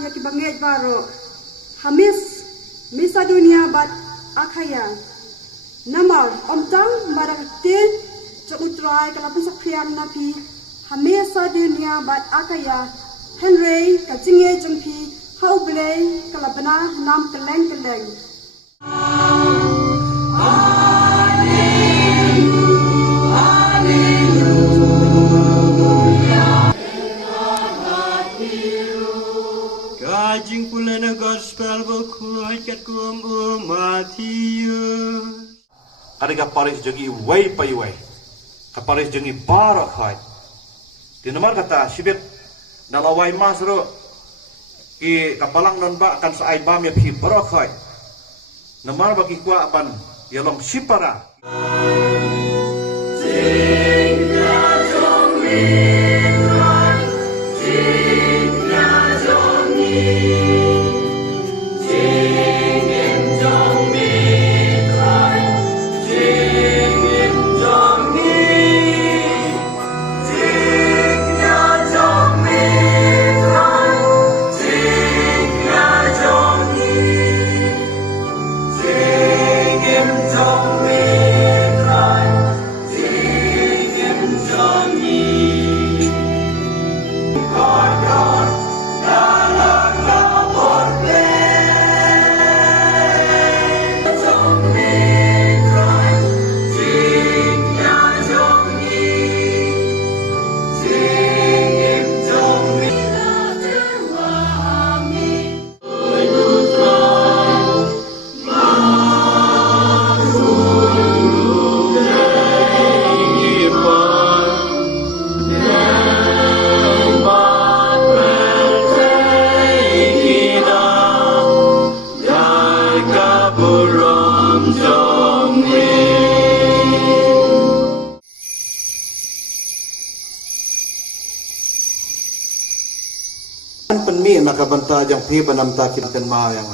ya ki banget baro. Hamis misa dunia bat akaya. Namar omtang maraktin cakutrai kalapun sakriam napi. Hamisa dunia bat akaya. Henry kacingye jengpi hau belai kalabana nam keleng. Kajing pulana gospel boku hakat kum Matius. Ada kaparis jengi way pay way. Kaparis jengi barak hay. Di nomor kata sibit dalaway masro. I kapalang non ba kan sa ay bam ya pi barak hay. Nomor bagi kuah ban yalong sipara. Penmi maka banta jang pi banam takin kan ma yang